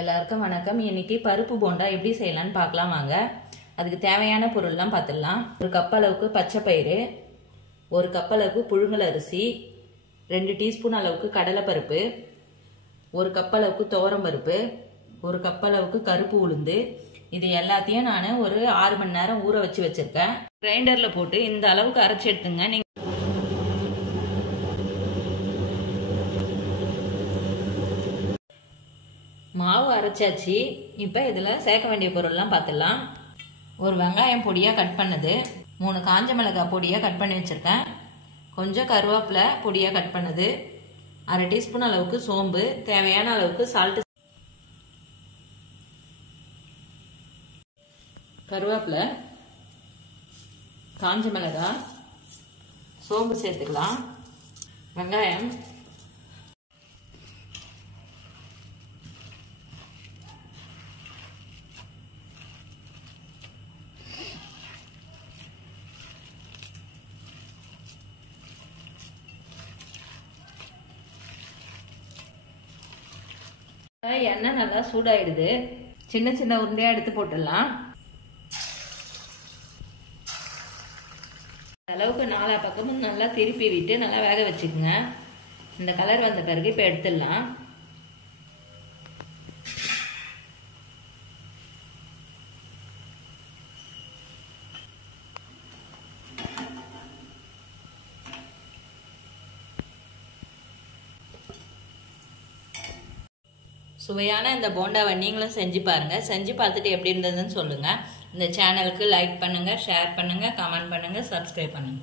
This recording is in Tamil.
எல்லாருக்கும் வணக்கம். இன்னைக்கு பருப்பு போண்டா எப்படி செய்யலாம்னு பார்க்கலாம் வாங்க. அதுக்கு தேவையான பொருள்லாம் பார்த்துடலாம். ஒரு கப் அளவுக்கு பச்சை பயிறு, ஒரு கப் அளவுக்கு புழுங்கல் அரிசி, 2 டீஸ்பூன் அளவுக்கு கடலைப்பருப்பு, ஒரு கப் அளவுக்கு துவரம் பருப்பு, ஒரு கப் அளவுக்கு கருப்பு உளுந்து. இது எல்லாத்தையும் நான் ஒரு 6 மணி நேரம் ஊற வச்சு வச்சிருக்கேன். கிரைண்டர்ல போட்டு இந்த அளவுக்கு அரைச்சி எடுத்துங்க. நீங்க மாவு அரைச்சாச்சு. இப்போ இதில் சேர்க்க வேண்டிய பொருள்லாம் பார்த்துடலாம். ஒரு வெங்காயம் பொடியாக கட் பண்ணது, 3 காஞ்ச மிளகாய் பொடியாக கட் பண்ணி வச்சுருக்கேன், கொஞ்சம் கருவேப்பிலை பொடியாக கட் பண்ணது, 1/2 டீஸ்பூன் அளவுக்கு சோம்பு, தேவையான அளவுக்கு சால்ட்டு, கருவேப்பிலை, காஞ்ச மிளகாய், சோம்பு சேர்த்துக்கலாம், வெங்காயம், எண்ணெய் நல்லா சூடாயிடுது. சின்ன சின்ன உருண்டையா எடுத்து போட்டுடலாம். அளவுக்கு 4 பக்கமும் நல்லா திருப்பி விட்டு நல்லா வேக வச்சுக்கோங்க. இந்த கலர் வந்த பிறகு இப்போ எடுத்துடலாம். சுவையான இந்த போண்டாவை நீங்களும் செஞ்சு பாருங்க. செஞ்சு பார்த்துட்டு எப்படி இருந்ததுன்னு சொல்லுங்க. இந்த சேனலுக்கு லைக் பண்ணுங்க, ஷேர் பண்ணுங்க, கமெண்ட் பண்ணுங்க, சப்ஸ்கிரைப் பண்ணுங்க.